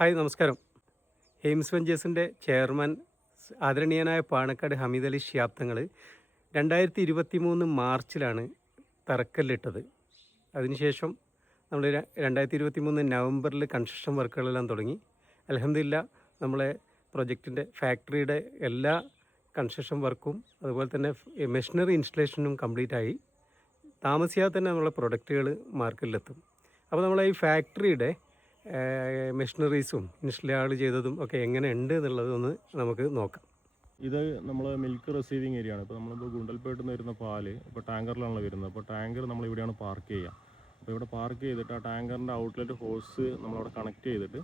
Hi നമസ്കാരം. AIIMS വെഞ്ചേഴ്സിൻ്റെ chairman ആദരണീയനായ പാണക്കാട് ഹമീദ് അലി ശിഹാബ് തങ്ങൾ 2023 മാർച്ചിലാണ് തറക്കല്ലിട്ടത്. അതിനുശേഷം നമ്മൾ 2023 നവംബറിൽ കൺസ്ട്രക്ഷൻ വർക്കുകളെല്ലാം തുടങ്ങി. അൽഹംദുലില്ലാ നമ്മളെ പ്രൊജക്റ്റിൻ്റെ ഫാക്ടറിയുടെ എല്ലാ കൺസ്ട്രക്ഷൻ വർക്കും അതുപോലെ തന്നെ മെഷീനറി ഇൻസ്റ്റലേഷനും കംപ്ലീറ്റ് ആയി. താമസിയാതെ തന്നെ നമ്മളെ പ്രൊഡക്റ്റുകൾ മാർക്കറ്റിലെത്തും. അപ്പോൾ നമ്മളെ ഈ ഫാക്ടറിയുടെ മെഷീനറീസും ഇൻസ്റ്റാൾ ചെയ്തതും ഒക്കെ എങ്ങനെ ഉണ്ട് എന്നുള്ളതൊന്ന് നമുക്ക് നോക്കാം. ഇത് നമ്മൾ മിൽക്ക് റിസീവിങ് ഏരിയ ആണ്. ഇപ്പോൾ നമ്മളിപ്പോൾ ഗുണ്ടൽപേട്ടിൽ നിന്ന് വരുന്ന പാല് ഇപ്പോൾ ടാങ്കറിലാണല്ലോ വരുന്നത്. അപ്പോൾ ടാങ്കർ നമ്മൾ ഇവിടെയാണ് പാർക്ക് ചെയ്യുക. അപ്പോൾ ഇവിടെ പാർക്ക് ചെയ്തിട്ട് ആ ടാങ്കറിൻ്റെ ഔട്ട്ലെറ്റ് ഹോസ് നമ്മളവിടെ കണക്ട് ചെയ്തിട്ട്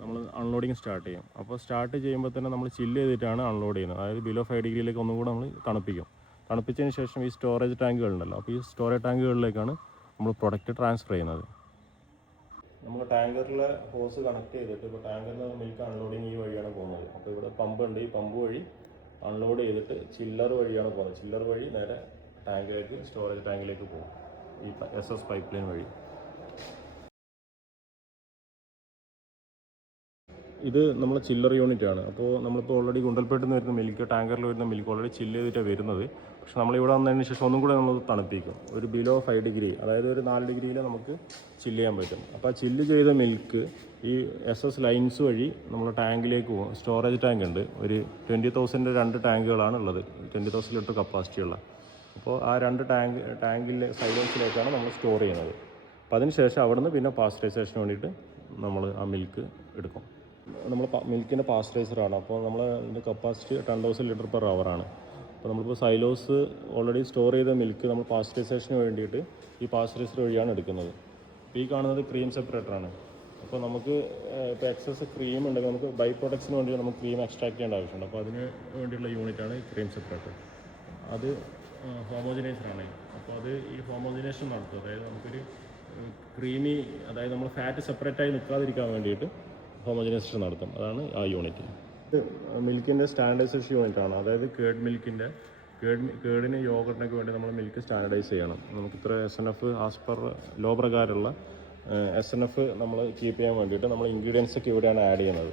നമ്മൾ അൺലോഡിങ് സ്റ്റാർട്ട് ചെയ്യും. അപ്പോൾ സ്റ്റാർട്ട് ചെയ്യുമ്പോൾ തന്നെ നമ്മൾ ചില്ല് ചെയ്തിട്ടാണ് അൺലോഡ് ചെയ്യുന്നത്. അതായത് ബിലോ 5 ഡിഗ്രിയിലേക്ക് ഒന്നും കൂടെ നമ്മൾ തണുപ്പിക്കും. തണുപ്പിച്ചതിന് ശേഷം ഈ സ്റ്റോറേജ് ടാങ്കുകളുണ്ടല്ലോ, അപ്പോൾ ഈ സ്റ്റോറേജ് ടാങ്കുകളിലേക്കാണ് നമ്മൾ പ്രൊഡക്റ്റ് ട്രാൻസ്ഫർ ചെയ്യുന്നത്. നമ്മൾ ടാങ്കറിലെ ഹോസ് കണക്ട് ചെയ്തിട്ട് ഇപ്പോൾ ടാങ്കറിൽ മിൽക്ക് അൺലോഡിങ് ഈ വഴിയാണ് പോകുന്നത്. അപ്പോൾ ഇവിടെ പമ്പ് ഉണ്ട്. ഈ പമ്പ് വഴി അൺലോഡ് ചെയ്തിട്ട് ചില്ലർ വഴിയാണ് പോകുന്നത്. ചില്ലർ വഴി നേരെ ടാങ്കിലേക്ക്, സ്റ്റോറേജ് ടാങ്കിലേക്ക് പോകും ഈ SS പൈപ്പ് ലൈൻ വഴി. ഇത് നമ്മൾ ചില്ലർ യൂണിറ്റ് ആണ്. അപ്പോൾ നമ്മളിപ്പോൾ ഓൾറെഡി ഗുണ്ടൽപേട്ടിൽ നിന്ന് വരുന്ന മിൽക്ക്, ടാങ്കറിൽ വരുന്ന മിൽക്ക് ഓൾറെഡി ചില്ല് ചെയ്തിട്ടാണ് വരുന്നത്. പക്ഷെ നമ്മളിവിടെ വന്നതിന് ശേഷം ഒന്നും കൂടെ നമ്മൾ തണുപ്പിക്കും. ഒരു ബിലോ 5 ഡിഗ്രി, അതായത് ഒരു 4 ഡിഗ്രിയിൽ നമുക്ക് ചില്ല് ചെയ്യാൻ പറ്റും. അപ്പോൾ ആ ചില്ല് ചെയ്ത മിൽക്ക് ഈ SS ലൈൻസ് വഴി നമ്മൾ ടാങ്കിലേക്ക് പോകും. സ്റ്റോറേജ് ടാങ്ക് ഉണ്ട്. ഒരു 20,000 2 ടാങ്കുകളാണ് ഉള്ളത്, 20,000 ലിറ്റർ കപ്പാസിറ്റിയുള്ള. അപ്പോൾ ആ 2 ടാങ്കിലെ സൈലൻസിലേക്കാണ് നമ്മൾ സ്റ്റോർ ചെയ്യുന്നത്. അപ്പോൾ അതിന് ശേഷം അവിടുന്ന് പിന്നെ പാസ്ചറൈസേഷന് വേണ്ടിയിട്ട് നമ്മൾ ആ മിൽക്ക് എടുക്കും. നമ്മൾ മിൽക്കിൻ്റെ പാസ്ചറൈസറാണ്. അപ്പോൾ നമ്മൾ ഇതിൻ്റെ കപ്പാസിറ്റി 10,000 ലിറ്റർ പെർ അവറാണ്. അപ്പോൾ നമ്മളിപ്പോൾ സൈലോസ് ഓൾറെഡി സ്റ്റോർ ചെയ്ത മിൽക്ക് നമ്മൾ പാസ്ചറൈസേഷന് വേണ്ടിയിട്ട് ഈ പാസ്ചറൈസർ വഴിയാണ് എടുക്കുന്നത്. അപ്പോൾ ഈ കാണുന്നത് ക്രീം സെപ്പറേറ്ററാണ്. അപ്പോൾ നമുക്ക് ഇപ്പോൾ എക്സസ് ക്രീം ഉണ്ടെങ്കിൽ നമുക്ക് ബൈ പ്രൊഡക്ട്സിന് വേണ്ടി നമുക്ക് ക്രീം എക്സ്ട്രാക്ട് ചെയ്യേണ്ട ആവശ്യമുണ്ട്. അപ്പോൾ അതിന് വേണ്ടിയുള്ള യൂണിറ്റാണ് ഈ ക്രീം സെപ്പറേറ്റർ. അത് ഹോമോജിനൈസറാണ്. അപ്പോൾ അത് ഈ ഹോമോജിനേഷൻ നടത്തും. അതായത് നമുക്കൊരു ക്രീമി, അതായത് നമ്മൾ ഫാറ്റ് സെപ്പറേറ്റായി നിൽക്കാതിരിക്കാൻ വേണ്ടിയിട്ട് ഹോമോജനൈസേഷൻ നടത്തും. അതാണ് ആ യൂണിറ്റ്. ഇത് മിൽക്കിൻ്റെ സ്റ്റാൻഡർഡൈസേഷൻ യൂണിറ്റാണ്. അതായത് കേടിന് യോഗട്ടിനൊക്കെ വേണ്ടി നമ്മൾ മിൽക്ക് സ്റ്റാൻഡർഡൈസ് ചെയ്യണം. നമുക്ക് ഇത്ര SNF ആസ് പെർ ലോ പ്രകാരമുള്ള SNF നമ്മൾ കീപ്പ് ചെയ്യാൻ വേണ്ടിയിട്ട് നമ്മൾ ഇൻഗ്രീഡിയൻസ് ഒക്കെ ഇവിടെയാണ് ആഡ് ചെയ്യുന്നത്.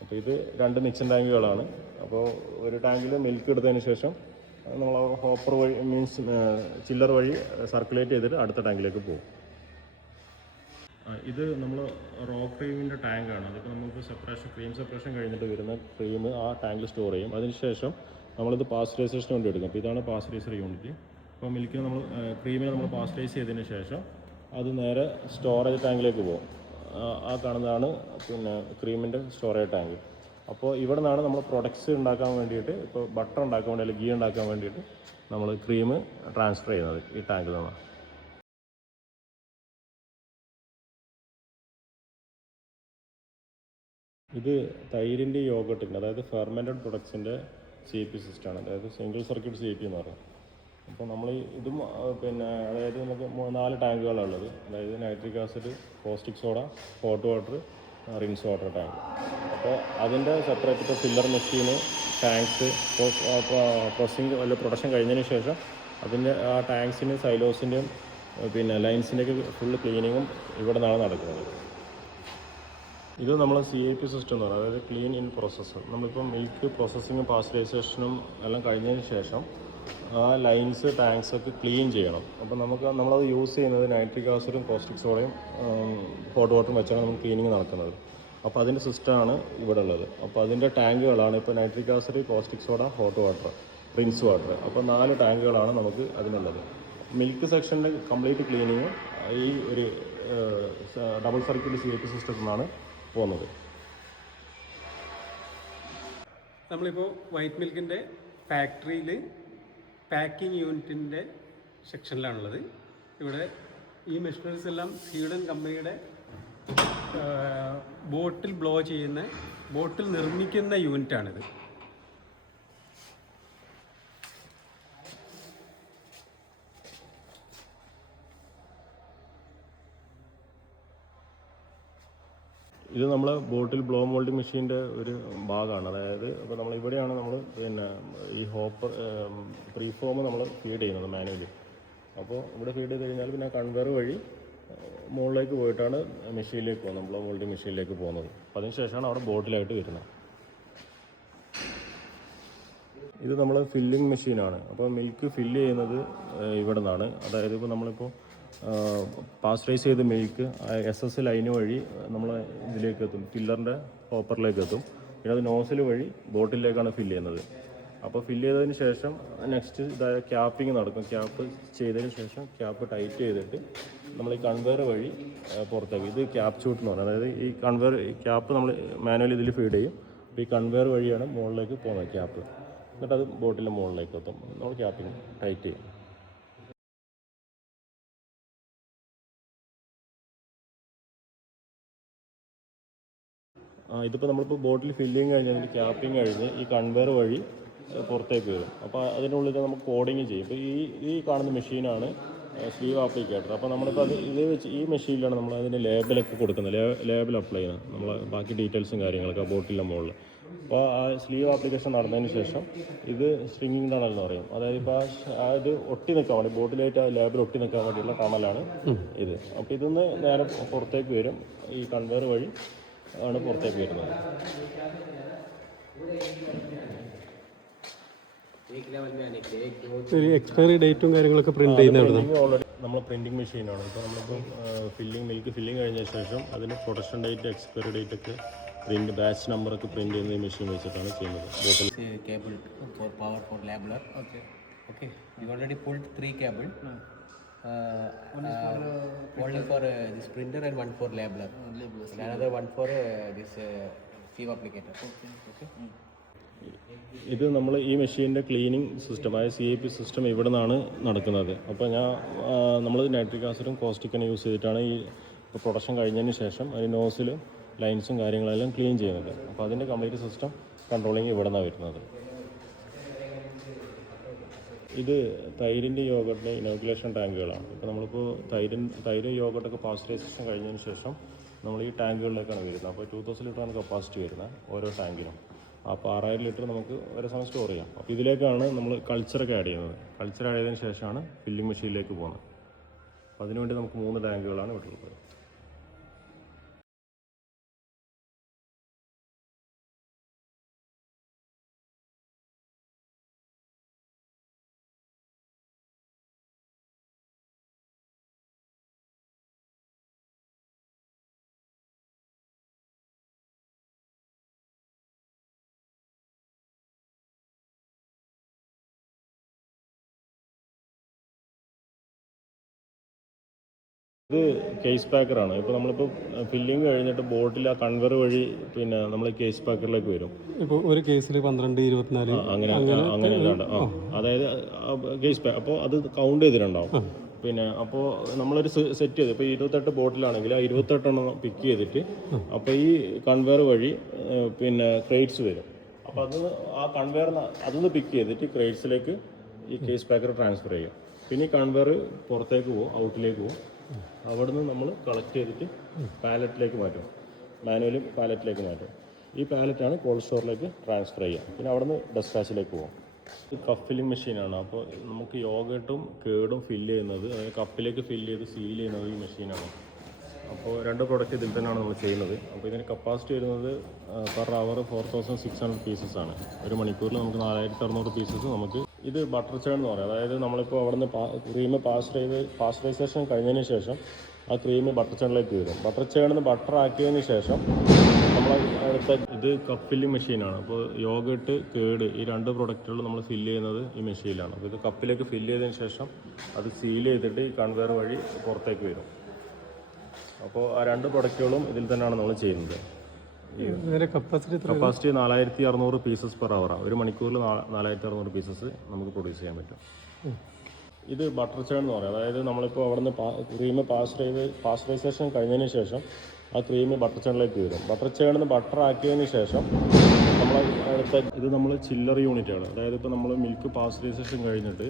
അപ്പോൾ ഇത് 2 മിക്സൺ ടാങ്കുകളാണ്. അപ്പോൾ ഒരു ടാങ്കിൽ മിൽക്ക് എടുത്തതിന് ശേഷം നമ്മൾ ഹോപ്പർ വഴി, മീൻസ് ചില്ലർ വഴി സർക്കുലേറ്റ് ചെയ്തിട്ട് അടുത്ത ടാങ്കിലേക്ക് പോകും. ഇത് നമ്മൾ റോ ക്രീമിൻ്റെ ടാങ്കാണ്. അതൊക്കെ നമുക്ക് ക്രീം സെപ്പറേഷൻ കഴിഞ്ഞിട്ട് വരുന്ന ക്രീം ആ ടാങ്കിൽ സ്റ്റോർ ചെയ്യും. അതിനുശേഷം നമ്മളിത് പാസ്ചറൈസേഷന് വേണ്ടി എടുക്കും. അപ്പോൾ ഇതാണ് പാസ്ചറൈസർ യൂണിറ്റ്. അപ്പോൾ മിൽക്കിന് നമ്മൾ ക്രീമിനെ നമ്മൾ പാസ്ചറൈസ് ചെയ്തതിന് ശേഷം അത് നേരെ സ്റ്റോറേജ് ടാങ്കിലേക്ക് പോകും. ആ കാണുന്നതാണ് പിന്നെ ക്രീമിൻ്റെ സ്റ്റോറേജ് ടാങ്ക്. അപ്പോൾ ഇവിടെ നിന്നാണ് നമ്മൾ പ്രൊഡക്ട്സ് ഉണ്ടാക്കാൻ വേണ്ടിയിട്ട്, ഇപ്പോൾ ബട്ടർ ഉണ്ടാക്കാൻ വേണ്ടി അല്ലെങ്കിൽ ഗീ ഉണ്ടാക്കാൻ വേണ്ടിയിട്ട് നമ്മൾ ക്രീം ട്രാൻസ്ഫർ ചെയ്യുന്നത് ഈ ടാങ്കിൽ നിന്നാണ്. ഇത് തൈരിൻ്റെ യോഗട്ടിൻ്റെ, അതായത് ഫെർമെൻറ്റഡ് പ്രൊഡക്ട്സിൻ്റെ CP സിസ്റ്റമാണ്. അതായത് സിംഗിൾ സർക്യൂട്ട് CP എന്ന് പറയുന്നത്. അപ്പോൾ നമ്മൾ ഇതും പിന്നെ അതായത് നമുക്ക് 4 ടാങ്കുകളാണ് ഉള്ളത്. അതായത് nitric acid, caustic soda, hot water, rinse water tank. അപ്പോൾ അതിൻ്റെ സെപ്പറേറ്റ് ഫില്ലർ മെഷീന്, ടാങ്ക്സ്, പ്രോസസ്സിങ് അല്ല പ്രൊഡക്ഷൻ കഴിഞ്ഞതിന് ശേഷം അതിൻ്റെ ആ ടാങ്ക്സിൻ്റെയും സൈലോസിൻ്റെയും പിന്നെ ലൈൻസിൻ്റെയൊക്കെ ഫുള്ള് ക്ലീനിങ്ങും ഇവിടെ നിന്നാണ് നടക്കുന്നത്. ഇത് നമ്മൾ CIP സിസ്റ്റം എന്ന് പറയുന്നത്, അതായത് ക്ലീൻ ഇൻ പ്രോസസ്സർ. നമ്മളിപ്പോൾ മിൽക്ക് പ്രോസസ്സിങ്ങും പാസ്ചറൈസേഷനും എല്ലാം കഴിഞ്ഞതിന് ശേഷം ആ ലൈൻസ്, ടാങ്ക്സൊക്കെ ക്ലീൻ ചെയ്യണം. അപ്പോൾ നമ്മളത് യൂസ് ചെയ്യുന്നത് നൈട്രിക് ആസിഡും കോസ്റ്റിക് സോഡയും ഹോട്ട് വാട്ടറും വെച്ചാണ് നമ്മൾ ക്ലീനിങ് നടക്കുന്നത്. അപ്പോൾ അതിൻ്റെ സിസ്റ്റമാണ് ഇവിടെ ഉള്ളത്. അപ്പോൾ അതിൻ്റെ ടാങ്കുകളാണ് ഇപ്പോൾ nitric acid, caustic soda, hot water, rinse water. അപ്പോൾ 4 ടാങ്കുകളാണ് നമുക്ക് അതിനുള്ളത്. മിൽക്ക് സെക്ഷൻ്റെ കംപ്ലീറ്റ് ക്ലീനിങ് ഈ ഒരു ഡബിൾ സർക്യൂട്ട് CIP സിസ്റ്റത്തിൽ നിന്നാണ് പോകുന്നത്. നമ്മളിപ്പോൾ വൈറ്റ് മിൽക്കിൻ്റെ ഫാക്ടറിയിൽ പാക്കിംഗ് യൂണിറ്റിൻ്റെ സെക്ഷനിലാണുള്ളത്. ഇവിടെ ഈ മെഷീനറീസ് എല്ലാം സ്വീഡൻ കമ്പനിയുടെ ബോട്ടിൽ നിർമ്മിക്കുന്ന യൂണിറ്റാണിത്. ഇത് നമ്മൾ ബോട്ടിൽ ബ്ലോ മോൾഡിംഗ് മെഷീൻ്റെ ഒരു ഭാഗമാണ്. അതായത് ഇപ്പോൾ നമ്മൾ ഇവിടെയാണ് നമ്മൾ പിന്നെ ഈ ഹോപ്പർ പ്രീഫോം നമ്മൾ ഫീഡ് ചെയ്യുന്നത് മാനുവലി. അപ്പോൾ ഇവിടെ ഫീഡ് ചെയ്ത് കഴിഞ്ഞാൽ പിന്നെ കൺവെയർ വഴി മുകളിലേക്ക് പോയിട്ടാണ് മെഷീനിലേക്ക് പോകുന്നത്, ബ്ലോ മോൾഡിംഗ് മെഷീനിലേക്ക് പോകുന്നത്. അപ്പോൾ അതിന് ശേഷമാണ് അവിടെ ബോട്ടിലായിട്ട് വരുന്നത്. ഇത് നമ്മൾ ഫില്ലിംഗ് മെഷീനാണ്. അപ്പോൾ മിൽക്ക് ഫില്ല് ചെയ്യുന്നത് ഇവിടെ നിന്നാണ്. അതായത് ഇപ്പോൾ നമ്മളിപ്പോൾ പാസ്ചറൈസ് ചെയ്ത മിൽക്ക് SS ലൈന് വഴി നമ്മൾ ഇതിലേക്ക് എത്തും, ഫില്ലറിൻ്റെ ഹോപ്പറിലേക്ക് എത്തും. പിന്നെ അത് നോസിൽ വഴി ബോട്ടിലേക്കാണ് ഫില്ല് ചെയ്യുന്നത്. അപ്പോൾ ഫില്ല് ചെയ്തതിന് ശേഷം നെക്സ്റ്റ് ഇതായ ക്യാപ്പിംഗ് നടക്കും. ക്യാപ്പ് ചെയ്തതിന് ശേഷം ക്യാപ്പ് ടൈറ്റ് ചെയ്തിട്ട് നമ്മൾ ഈ കൺവെയർ വഴി പുറത്തേക്ക്, ഇത് ക്യാപ്പ് ചൂട്ട് എന്ന് പറയുന്നത്. അതായത് ഈ കൺവെയർ ക്യാപ്പ് നമ്മൾ മാനുവലി ഇതിൽ ഫീഡ് ചെയ്യും. അപ്പോൾ ഈ കൺവെയർ വഴിയാണ് മുകളിലേക്ക് പോകുന്നത് ക്യാപ്പ്. എന്നിട്ട് അത് ബോട്ടിൻ്റെ മുകളിലേക്ക് എത്തും. നമ്മൾ ക്യാപ്പിംഗ് ടൈറ്റ് ചെയ്യും. ഇതിപ്പോൾ നമ്മളിപ്പോൾ ബോട്ടിൽ ഫില്ലിങ് കഴിഞ്ഞാൽ ക്യാപ്പിംഗ് കഴിഞ്ഞ് ഈ കൺവെയർ വഴി പുറത്തേക്ക് വരും. അപ്പോൾ അതിനുള്ളിൽ നമുക്ക് കോഡിങ് ചെയ്യും. ഇപ്പോൾ ഈ കാണുന്ന മെഷീനാണ് സ്ലീവ് ആപ്ലിക്കേറ്റർ. അപ്പോൾ നമ്മളിപ്പോൾ അത് ഇത് വെച്ച് ഈ മെഷീനിലാണ് നമ്മൾ അതിന് ലേബലൊക്കെ കൊടുക്കുന്നത്, ലേബൽ അപ്ലൈ ചെയ്യുന്നത്, നമ്മൾ ബാക്കി ഡീറ്റെയിൽസും കാര്യങ്ങളൊക്കെ ആ ബോട്ടിലിൻ്റെ മുകളിൽ. അപ്പോൾ ആ സ്ലീവ് ആപ്ലിക്കേഷൻ നടന്നതിന് ശേഷം ഇത് സ്ട്രിങ്ങിങ് ടണൽ എന്ന് പറയും. അതായത് ഇപ്പോൾ ഇത് ഒട്ടി നിൽക്കാൻ വേണ്ടി, ബോട്ടിലായിട്ട് ആ ലേബൽ ഒട്ടി നിൽക്കാൻ വേണ്ടിയുള്ള ടണലാണ് ഇത്. അപ്പോൾ ഇതൊന്ന് നേരെ പുറത്തേക്ക് വരും, ഈ കൺവെയർ വഴി ആണ് പുറത്തേക്ക് വരുന്നത്. എക്സ്പയറി ഡേറ്റും കാര്യങ്ങളൊക്കെ പ്രിന്റ് ചെയ്യുന്നത് ഓൾറെഡി നമ്മൾ പ്രിന്റിംഗ് മെഷീനാണ്. ഇപ്പോൾ നമ്മളിപ്പോൾ മിൽക്ക് ഫില്ലിംഗ് കഴിഞ്ഞ ശേഷം അതിന് പ്രൊഡക്ഷൻ ഡേറ്റ്, എക്സ്പയറി ഡേറ്റ് ഒക്കെ പ്രിന്റ്, ബാച്ച് നമ്പറൊക്കെ പ്രിന്റ് ചെയ്യുന്ന ഈ മെഷീൻ വെച്ചിട്ടാണ് ചെയ്യുന്നത്. ബോട്ടിൽ cable for power for labeler. Okay. You already pulled 3 cable. Only for this printer and one for labeler. And another one for this sieve applicator. Okay. ഇത് നമ്മൾ ഈ മെഷീൻ്റെ ക്ലീനിങ് സിസ്റ്റം, അതായത് CIP സിസ്റ്റം ഇവിടെ നിന്നാണ് നടക്കുന്നത്. അപ്പോൾ നമ്മൾ നൈട്രിക് ആസിഡും കോസ്റ്റിക്കനും യൂസ് ചെയ്തിട്ടാണ് ഈ പ്രൊഡക്ഷൻ കഴിഞ്ഞതിന് ശേഷം അതിന് നോസിലും ലൈൻസും കാര്യങ്ങളെല്ലാം ക്ലീൻ ചെയ്യുന്നത്. അപ്പോൾ അതിൻ്റെ കംപ്ലീറ്റ് സിസ്റ്റം കൺട്രോളിങ് ഇവിടെ നിന്നാണ് വരുന്നത്. ഇത് തൈരിൻ്റെ യോഗട്ടിൻ്റെ ഇനോക്കുലേഷൻ ടാങ്കുകളാണ്. ഇപ്പോൾ നമ്മളിപ്പോൾ തൈരും യോഗട്ടൊക്കെ പാസ്ചറൈസേഷൻ കഴിഞ്ഞതിന് ശേഷം നമ്മൾ ഈ ടാങ്കുകളിലേക്കാണ് വരുന്നത്. അപ്പോൾ 2000 ലിറ്ററാണ് കപ്പാസിറ്റി വരുന്നത് ഓരോ ടാങ്കിനും. അപ്പോൾ 6000 ലിറ്റർ നമുക്ക് ഒരേ സമയം സ്റ്റോർ ചെയ്യാം. അപ്പോൾ ഇതിലേക്കാണ് നമ്മൾ കൾച്ചറൊക്കെ ആഡ് ചെയ്യുന്നത്. കൾച്ചർ ആഡ് ചെയ്തതിന് ശേഷമാണ് ഫില്ലിംഗ് മെഷീനിലേക്ക് പോകുന്നത്. അപ്പോൾ അതിനുവേണ്ടി നമുക്ക് 3 ടാങ്കുകളാണ് വീട്ടിലുള്ളത്. ഇത് കേസ് പാക്കറാണ്. ഇപ്പോൾ നമ്മളിപ്പോൾ ഫില്ലിംഗ് കഴിഞ്ഞിട്ട് ബോട്ടിൽ ആ കൺവെയർ വഴി പിന്നെ നമ്മൾ കേസ് പാക്കറിലേക്ക് വരും. ഇപ്പോൾ ഒരു കേസിൽ 12, 24 അങ്ങനെ ഇതാണ്ട്. അതായത് കേസ് പാക്ക്. അപ്പോൾ അത് കൗണ്ട് ചെയ്തിട്ടുണ്ടാവും. പിന്നെ അപ്പോൾ നമ്മളൊരു സെറ്റ് ചെയ്ത് ഇപ്പോൾ 28 ബോട്ടിലാണെങ്കിൽ ആ 28 പിക്ക് ചെയ്തിട്ട് അപ്പോൾ ഈ കൺവെയർ വഴി പിന്നെ ക്രേറ്റ്സ് വരും. അപ്പോൾ അത് ആ കൺവെയർ അതൊന്ന് പിക്ക് ചെയ്തിട്ട് ക്രേറ്റ്സിലേക്ക് ഈ കേസ് പാക്കർ ട്രാൻസ്ഫർ ചെയ്യും. പിന്നെ ഈ കൺവെയർ പുറത്തേക്ക് പോകും, ഔട്ടിലേക്ക് പോകും. അവിടുന്ന് നമ്മൾ കളക്ട് ചെയ്തിട്ട് പാലറ്റിലേക്ക് മാറ്റും, മാനുവലി പാലറ്റിലേക്ക് മാറ്റും. ഈ പാലറ്റാണ് കോൾഡ് സ്റ്റോറിലേക്ക് ട്രാൻസ്ഫർ ചെയ്യുക. പിന്നെ അവിടുന്ന് ഡെസ്പാച്ചിലേക്ക് പോകും. ഇത് കപ്പ് ഫില്ലിംഗ് മെഷീനാണ്. അപ്പോൾ നമുക്ക് യോഗട്ടും കേടും ഫില്ല് ചെയ്യുന്നത്, അതായത് കപ്പിലേക്ക് ഫില്ല് ചെയ്ത് സീൽ ചെയ്യുന്നത് ഈ മെഷീനാണ്. അപ്പോൾ 2 പ്രോഡക്റ്റ് ഇതിൽ തന്നെയാണ് നമ്മൾ ചെയ്യുന്നത്. അപ്പോൾ ഇതിന് കപ്പാസിറ്റി വരുന്നത് പെർ അവർ 4600 പീസസ് ആണ്. ഒരു മണിക്കൂറിൽ നമുക്ക് 4600 പീസസ് നമുക്ക്. ഇത് ബട്ടർ ചേൺ എന്ന് പറയും. അതായത് നമ്മളിപ്പോൾ അവിടെ നിന്ന് ക്രീം പാസ്ചറൈസേഷൻ കഴിഞ്ഞതിന് ശേഷം ആ ക്രീം ബട്ടർ ചേണിലേക്ക് വരും. ബട്ടർ ചേണിന്ന് ബട്ടർ ആക്കിയതിന് ശേഷം നമ്മൾ അടുത്ത ഇത് കപ്പ് ഫില്ലിംഗ് മെഷീനാണ്. അപ്പോൾ യോഗട്ട്, കേട് ഈ 2 പ്രൊഡക്റ്റുകൾ നമ്മൾ ഫില്ല് ചെയ്യുന്നത് ഈ മെഷീനിലാണ്. അപ്പോൾ ഇത് കപ്പിലേക്ക് ഫില്ല് ചെയ്തതിന് ശേഷം അത് സീൽ ചെയ്തിട്ട് ഈ കൺവെയർ വഴി പുറത്തേക്ക് വരും. അപ്പോൾ ആ 2 പ്രൊഡക്റ്റുകളും ഇതിൽ തന്നെയാണ് നമ്മൾ ചെയ്യുന്നത്. കപ്പാസിറ്റി 4600 പീസസ് പെർ അവറാണ്. ഒരു മണിക്കൂറിൽ 4600 പീസസ് നമുക്ക് പ്രൊഡ്യൂസ് ചെയ്യാൻ പറ്റും. ഇത് ബട്ടർ ചേൺ എന്ന് പറയും. അതായത് നമ്മളിപ്പോൾ അവിടെ നിന്ന് ക്രീം പാസ്ചറൈസേഷൻ കഴിഞ്ഞതിന് ശേഷം ആ ക്രീം ബട്ടർ ചേണിലേക്ക് വരും. ബട്ടർ ചേണിന്ന് ബട്ടർ ആക്കിയതിന് ശേഷം നമ്മൾ ഇത് നമ്മൾ ചില്ലർ യൂണിറ്റാണ്. അതായത് ഇപ്പോൾ നമ്മൾ മിൽക്ക് പാസ്ചറൈസേഷൻ കഴിഞ്ഞിട്ട്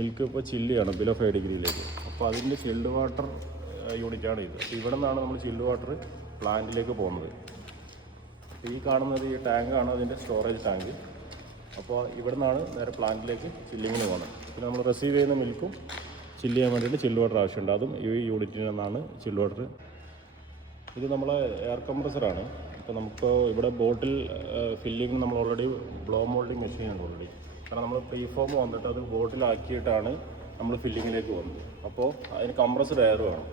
മിൽക്ക് ഇപ്പോൾ ചില്ല് ചെയ്യണം ബിലോ 5 ഡിഗ്രിയിലേക്ക്. അപ്പോൾ അതിൻ്റെ ചിൽഡ് വാട്ടർ യൂണിറ്റാണ് ഇത്. ഇവിടെ നിന്നാണ് നമ്മൾ ചിൽഡ് വാട്ടർ പ്ലാന്റിലേക്ക് പോകുന്നത്. ഈ കാണുന്നത് ഈ ടാങ്കാണ് അതിൻ്റെ സ്റ്റോറേജ് ടാങ്ക്. അപ്പോൾ ഇവിടെ നിന്നാണ് നേരെ പ്ലാന്റിലേക്ക് ചില്ലിങ്ങിന് പോകുന്നത്. പിന്നെ നമ്മൾ റിസീവ് ചെയ്യുന്ന മിൽക്കും ചില്ല് ചെയ്യാൻ വേണ്ടിയിട്ട് ചില്ല് വാട്ടർ ആവശ്യമുണ്ട്. അതും ഈ യൂണിറ്റിൽ നിന്നാണ് ചില്ല് വാട്ടർ. ഇത് നമ്മളെ എയർ കംപ്രസറാണ്. ഇപ്പോൾ നമുക്ക് ഇവിടെ ബോട്ടിൽ ഫില്ലിങ് നമ്മൾ ഓൾറെഡി ബ്ലോ മോൾഡിങ് മെഷീൻ ഉണ്ട് ഓൾറെഡി. കാരണം നമ്മൾ പ്രീ ഫോം വന്നിട്ട് അത് ബോട്ടിലാക്കിയിട്ടാണ് നമ്മൾ ഫില്ലിങ്ങിലേക്ക് വന്നത്. അപ്പോൾ അതിന് കംപ്രസ്ഡ് എയർ വേണം.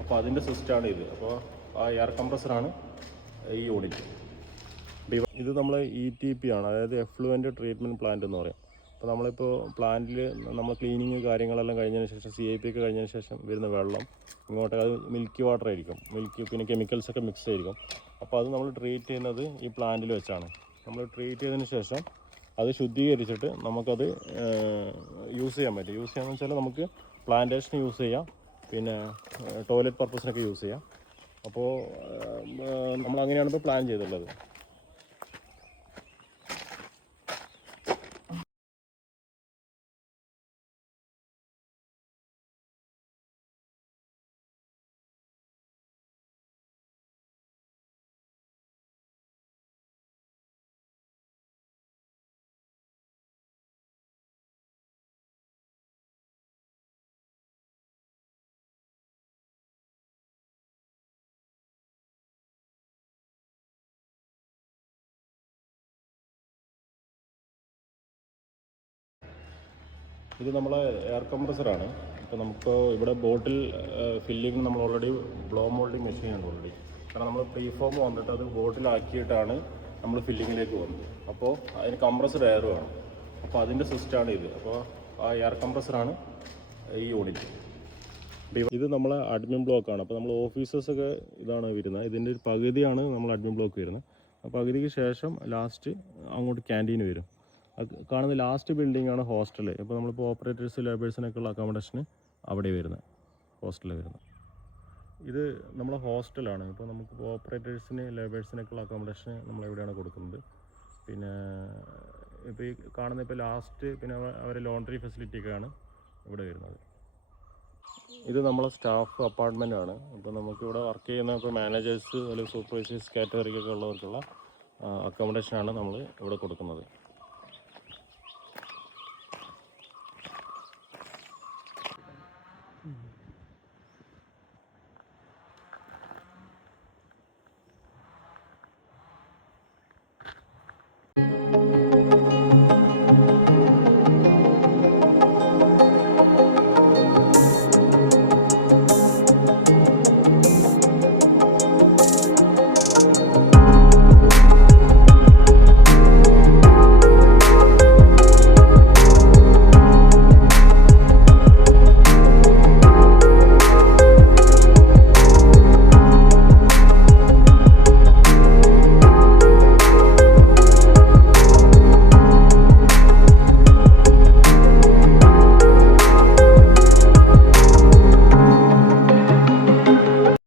അപ്പോൾ അതിൻ്റെ സിസ്റ്റമാണ് ഇത്. അപ്പോൾ ആ എയർ കംപ്രസറാണ് ഈ യൂണിറ്റ്. ഇത് നമ്മൾ ETP ആണ്, അതായത് എഫ്ലുവൻ്റ് ട്രീറ്റ്മെൻറ്റ് പ്ലാന്റ് എന്ന് പറയും. അപ്പോൾ നമ്മളിപ്പോൾ പ്ലാന്റിൽ നമ്മൾ ക്ലീനിങ് കാര്യങ്ങളെല്ലാം കഴിഞ്ഞതിന് ശേഷം CIP ഒക്കെ കഴിഞ്ഞതിന് ശേഷം വരുന്ന വെള്ളം ഇങ്ങോട്ട് അത് മിൽക്കി വാട്ടർ ആയിരിക്കും, പിന്നെ കെമിക്കൽസൊക്കെ മിക്സ് ആയിരിക്കും. അപ്പോൾ അത് നമ്മൾ ട്രീറ്റ് ചെയ്യുന്നത് ഈ പ്ലാന്റിൽ വെച്ചാണ്. നമ്മൾ ട്രീറ്റ് ചെയ്തതിന് ശേഷം അത് ശുദ്ധീകരിച്ചിട്ട് നമുക്കത് യൂസ് ചെയ്യാൻ പറ്റും. യൂസ് ചെയ്യാമെന്ന് വെച്ചാൽ നമുക്ക് പ്ലാന്റേഷന് യൂസ് ചെയ്യാം, പിന്നെ ടോയ്ലറ്റ് പർപ്പസിനൊക്കെ യൂസ് ചെയ്യാം. അപ്പോൾ നമ്മളങ്ങനെയാണ് ഇപ്പോൾ പ്ലാൻ ചെയ്തിട്ടുള്ളത്. ഇത് നമ്മളെ എയർ കംപ്രസറാണ്. ഇപ്പോൾ നമുക്ക് ഇവിടെ ബോട്ടിൽ ഫില്ലിങ് നമ്മൾ ഓൾറെഡി ബ്ലോ മോൾഡിങ് മെഷീൻ ഉണ്ട് ഓൾറെഡി. കാരണം നമ്മൾ പ്രീ ഫോം വന്നിട്ട് അത് ബോട്ടിലാക്കിയിട്ടാണ് നമ്മൾ ഫില്ലിങ്ങിലേക്ക് വന്നത്. അപ്പോൾ അതിന് കംപ്രസ്ഡ് എയർ വേണം. അപ്പോൾ അതിൻ്റെ സിസ്റ്റമാണ് ഇത്. അപ്പോൾ ആ എയർ കംപ്രസറാണ് ഈ യൂണിറ്റ്. ഇത് നമ്മളെ അഡ്മിൻ ബ്ലോക്കാണ്. അപ്പോൾ നമ്മൾ ഓഫീസേഴ്സൊക്കെ ഇതാണ് വരുന്നത്. ഇതിൻ്റെ ഒരു പകുതിയാണ് നമ്മൾ അഡ്മിൻ ബ്ലോക്ക് വരുന്നത്. ആ പകുതിക്ക് ശേഷം ലാസ്റ്റ് അങ്ങോട്ട് ക്യാൻറ്റീൻ വരും. കാണുന്ന ലാസ്റ്റ് ബിൽഡിംഗ് ആണ് ഹോസ്റ്റൽ. ഇപ്പോൾ നമ്മളിപ്പോൾ ഓപ്പറേറ്റേഴ്സ് ലേബേഴ്സിനൊക്കെ ഉള്ള അക്കോമഡേഷന് അവിടെ വരുന്നത്, ഹോസ്റ്റലിൽ വരുന്നത്. ഇത് നമ്മളെ ഹോസ്റ്റലാണ്. ഇപ്പോൾ നമുക്ക് ഓപ്പറേറ്റേഴ്സിന് ലേബേഴ്സിനൊക്കെ ഉള്ള അക്കോമഡേഷന് നമ്മൾ എവിടെയാണ് കൊടുക്കുന്നത്. പിന്നെ ഇപ്പോൾ ഈ കാണുന്ന ഇപ്പോൾ ലാസ്റ്റ് പിന്നെ അവരെ ലോണ്ടറി ഫെസിലിറ്റിയൊക്കെയാണ് ഇവിടെ വരുന്നത്. ഇത് നമ്മളെ സ്റ്റാഫ് അപ്പാർട്ട്മെൻ്റ് ആണ്. ഇപ്പോൾ നമുക്കിവിടെ വർക്ക് ചെയ്യുന്ന ഇപ്പോൾ മാനേജേഴ്സ് അല്ലെങ്കിൽ സൂപ്പർവൈസേഴ്സ് കാറ്റഗറിക്കൊക്കെ ഉള്ളവർക്കുള്ള അക്കോമഡേഷനാണ് നമ്മൾ ഇവിടെ കൊടുക്കുന്നത്.